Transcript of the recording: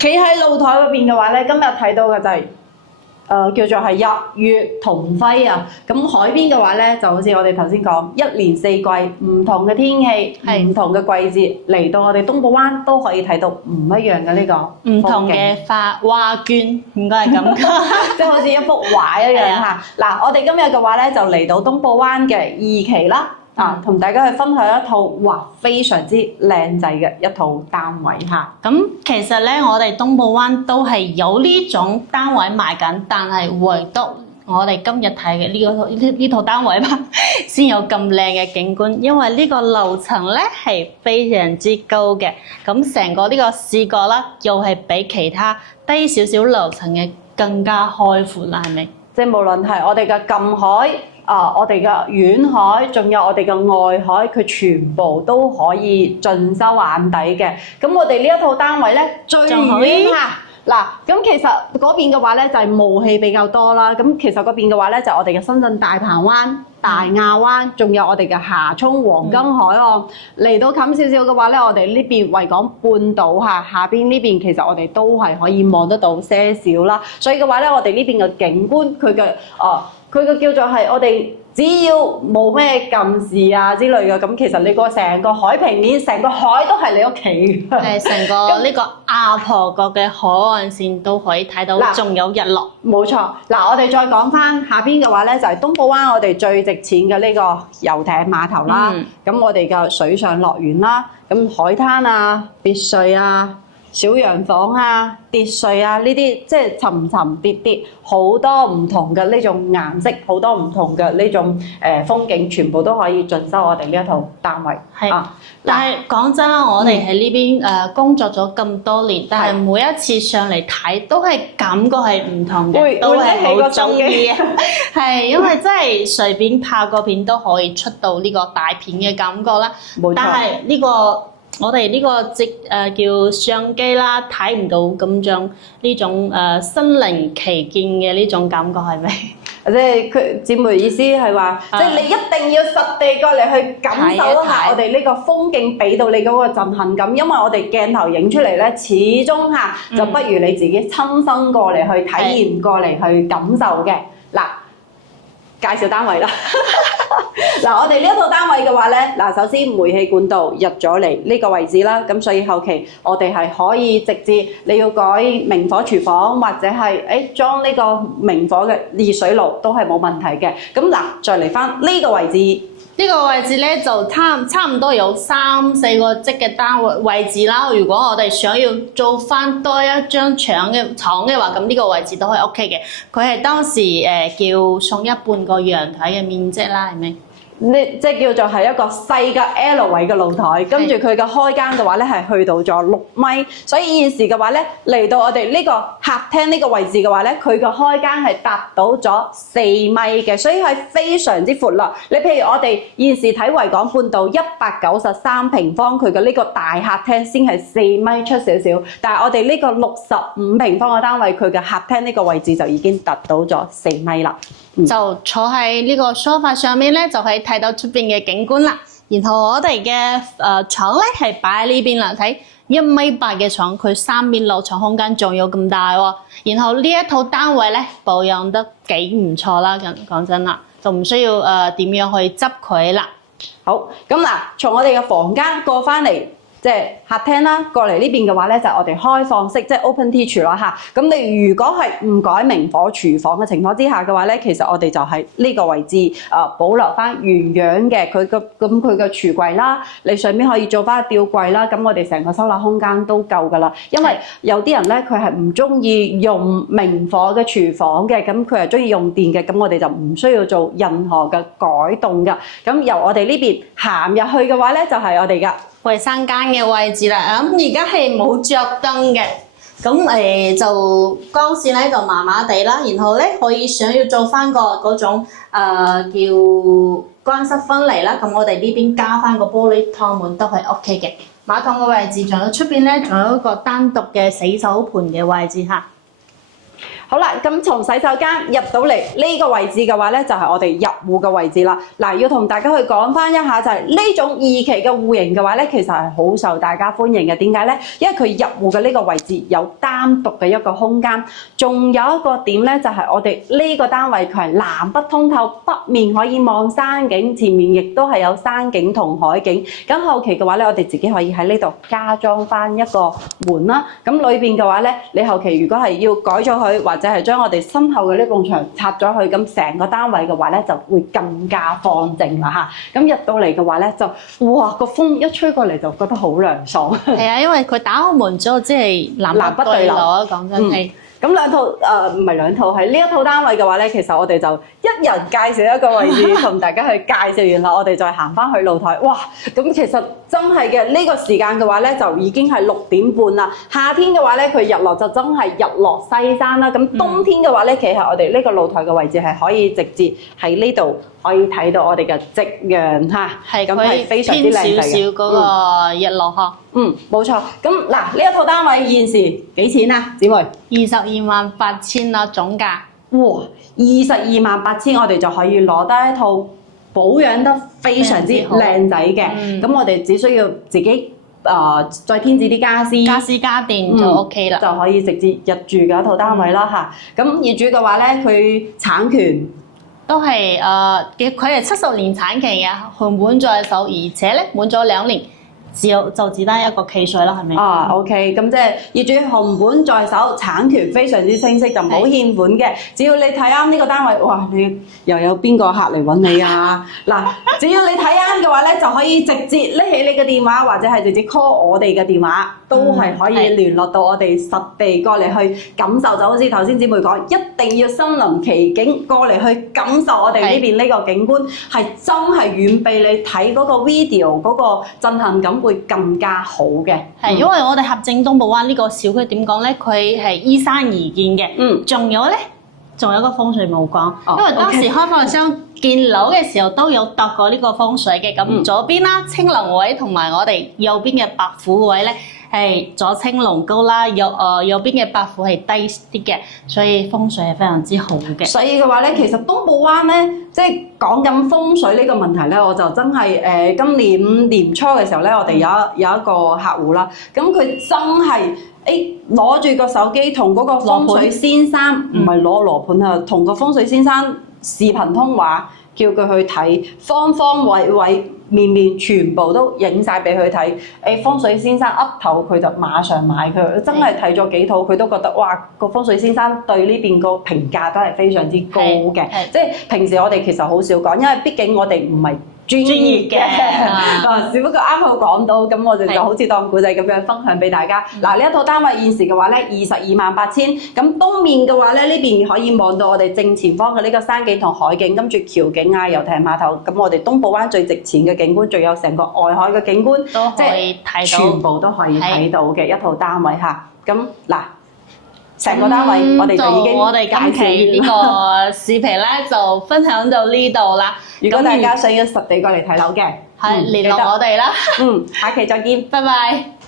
企喺露台嗰邊嘅話咧，今日睇到嘅就係、叫做係日月同輝啊！咁海邊嘅話咧，就好似我哋頭先講，一年四季唔同嘅天氣、唔同嘅季節嚟到我哋東部灣都可以睇到唔一樣嘅呢個唔同嘅畫卷，應該係咁講，即係好似一幅畫一樣嚇。嗱，我哋今日嘅話咧就嚟到東部灣嘅二期啦。同大家去分享一套非常之靚仔嘅一套單位嚇。咁其實咧，我哋東部灣都係有呢種單位賣緊，但係唯獨我哋今日睇嘅呢套單位吧，先有咁靚嘅景觀，因為呢個樓層咧係非常之高嘅，咁成個呢個視覺啦，又係比其他低少少樓層嘅更加開闊啦，係咪？即係無論係我哋嘅近海。我哋嘅遠海，仲有我哋嘅外海，佢全部都可以盡收眼底嘅。咁我哋呢一套單位咧，最遠嚇嗱，咁其實嗰邊嘅話咧就係霧氣比較多啦。咁其實嗰邊嘅話咧就我哋嘅深圳大鵬灣、大亞灣，仲有我哋嘅霞涌黃金海岸。嚟到近少少嘅話咧，我哋呢邊維港半島下邊呢邊其實我哋都係可以望得到些少啦。所以嘅話咧，我哋呢邊嘅景觀佢嘅叫做係我哋只要冇咩近視啊之類嘅，咁其實你個成個海平面、成個海都係你屋企嘅。係成個呢個亞婆角嘅海岸線都可以睇到，仲有日落。冇錯，嗱我哋再講翻下邊嘅話咧，就係東部灣我哋最值錢嘅呢個遊艇碼頭啦。咁我哋嘅水上樂園啦，咁海灘啊、別墅啊、小洋房啊、跌碎啊，呢啲即係層層疊疊，好多唔同嘅呢種顏色，好多唔同嘅呢種風景，全部都可以盡收我哋呢一套單位。係啊，但係講真啦，我哋喺呢邊工作咗咁多年，但係每一次上嚟睇都係感覺係唔同嘅，都係好中意嘅。係因為真係隨便拍個片都可以出到呢個大片嘅感覺啦。冇錯。但係呢個我哋呢個叫相機啦，睇唔到咁種呢種身臨其境嘅呢種感覺係咪？即係佢姊妹意思係話，即係你一定要實地過嚟去感受一下我哋呢個風景俾到你嗰個震撼感，因為我哋鏡頭影出嚟咧，始終就不如你自己親身過嚟去體驗過嚟去感受嘅。嗱，介紹單位啦。嗱，我哋呢一套單位嘅話咧，嗱，首先煤氣管道入咗嚟呢個位置啦，咁所以後期我哋係可以直接你要改明火廚房或者係裝呢個明火嘅熱水爐都係冇問題嘅。咁嗱，再嚟翻呢個位置。呢個位置咧就差唔多有3-4個職嘅單位置啦。如果我哋想要做翻多一張床嘅話，咁呢個位置都係 OK 嘅。佢係當時叫送一半個陽台嘅面積啦，係咪？即係叫做係一個細嘅 L 位嘅露台，跟住佢嘅開間嘅話咧係去到咗6米，所以現時嘅話咧嚟到我哋呢個客廳呢個位置嘅話咧，佢嘅開間係達到咗4米嘅，所以係非常之闊啦。你譬如我哋現時睇維港半島193平方，佢嘅呢個大客廳先係4米出少少，但係我哋呢個65平方嘅單位，佢嘅客廳呢個位置就已經達到咗4米啦。就坐喺呢個梳化上面咧，就可以睇到出邊嘅景觀啦。然後我哋嘅床咧係擺喺呢邊啦，睇1.8米嘅床，佢3邊樓床空間仲有咁大喎。然後呢一套單位咧保養得幾唔錯啦，講真啦，就唔需要點樣去執佢啦。好，咁嗱，從我哋嘅房間過翻嚟。即係客廳啦，過嚟呢邊嘅話咧，就係我哋開放式，即係 open teach 啦嚇。咁你如果係唔改明火廚房嘅情況之下嘅話咧，其實我哋就係呢個位置保留翻原樣嘅佢嘅櫥櫃啦，你上面可以做翻吊櫃啦。咁我哋成個收納空間都夠噶啦。因為有啲人咧佢係唔中意用明火嘅廚房嘅，咁佢係中意用電嘅，咁我哋就唔需要做任何嘅改動噶。咁由我哋呢邊行入去嘅話咧，就係我哋嘅衞生間嘅位置啦，咁而家係冇着燈嘅，咁就光線咧就麻麻地啦，然後咧可以想要做翻個嗰種叫乾濕分離啦，咁我哋呢邊加翻個玻璃趟門都係 OK 嘅。馬桶嘅位置仲有出邊咧，仲有一個單獨嘅洗手盆嘅位置嚇。好啦，咁從洗手間入到嚟呢個位置嘅話咧，就係我哋入戶嘅位置啦。嗱，要同大家去講翻一下，就係呢種二期嘅戶型嘅話咧，其實係好受大家歡迎嘅。點解咧？因為佢入戶嘅呢個位置有單獨嘅一個空間，仲有一個點咧，就係我哋呢個單位佢係南北通透，北面可以望山景，前面亦都係有山景同海景。咁後期嘅話咧，我哋自己可以喺呢度加裝翻一個門啦。咁裏邊嘅話咧，你後期如果係要改咗佢，或者係將我哋身後嘅呢埲牆拆咗佢，咁成個單位嘅話咧就會更加方正啦嚇。咁入到嚟嘅話咧，就哇個風一吹過嚟就覺得好涼爽。係啊，因為佢打開門之後，即係南北對流啊！講真係。咁兩套唔係兩套，係呢一套單位嘅話咧，其實我哋就一人介紹一個位置，同大家去介紹完啦，我哋再行翻去露台。哇！咁其實真係嘅呢個時間嘅話咧，就已經係6點半啦。夏天嘅話咧，佢日落就真係日落西山啦。咁冬天嘅話咧，企喺我哋呢個露台嘅位置係可以直接喺呢度可以睇到我哋嘅夕陽嚇，咁係非常之靚仔嘅。少少嗰個日落呵。冇錯。咁嗱，呢一套單位現時幾錢啊，姊妹228000啦總價。哇！228000，我哋就可以攞得一套保養得非常之靚仔嘅。咁我哋只需要自己再添置啲家私家電就 OK 啦，就可以直接入住嘅一套單位啦嚇。咁業主嘅話咧，佢產權都係佢係70年產權嘅，紅本在手，而且咧滿咗2年。就只得一個契稅啦，係咪？OK， 咁即係業主紅本在手，產權非常之清晰，就冇欠款嘅。只要你睇啱呢個單位，哇！你又有邊個客嚟揾你啊？嗱，只要你睇啱嘅話咧，就可以直接拎起你嘅電話，或者係直接 call 我哋嘅電話，都係可以聯絡到我哋實地過嚟去感受。就好似頭先姊妹講，一定要身臨其境過嚟去感受我哋呢邊呢個景觀，係真係遠比你睇嗰個 video 嗰個震撼感會更加好嘅。係因為我哋合正東寶灣呢個小區點講咧，佢係依山而建嘅。仲有咧，仲有個風水冇講，因為當時開發商建樓嘅時候都有度過呢個風水嘅。咁左邊啦，青龍位同埋我哋右邊嘅白虎位咧，係左青龍高啦，右邊嘅白虎係低啲嘅，所以風水係非常之好嘅。所以嘅話咧，其實東寶灣咧，即係講緊風水呢個問題咧，我就真係今年年初嘅時候咧，我哋有一個客戶啦，咁佢真係攞住個手機同嗰個風水先生，唔係攞羅盤啊，同個風水先生視頻通話，叫佢去睇方方位位。面面全部都影晒俾佢睇，風水先生噏頭佢就馬上買佢，真係睇咗幾套，佢都覺得哇個風水先生對呢邊個評價都係非常之高嘅，即係平時我哋其實好少講，因為畢竟我哋唔係專業嘅，只不過啱好講到，咁我哋就好似當古仔咁樣分享俾大家。嗱，呢一套單位現時嘅話咧，228000，咁東面嘅話咧，呢邊可以望到我哋正前方嘅呢個山景同海景，跟住橋景啊、遊艇碼頭，咁我哋東寶灣最值錢嘅景觀，仲有成個外海嘅景觀，都可以睇到，全部都可以睇到嘅一套單位嚇。咁嗱。成個單位我哋就已經我哋今期呢個視頻咧就分享到呢度啦。如果大家想要實地過嚟睇樓嘅，係聯絡我哋啦。下期再見，拜拜。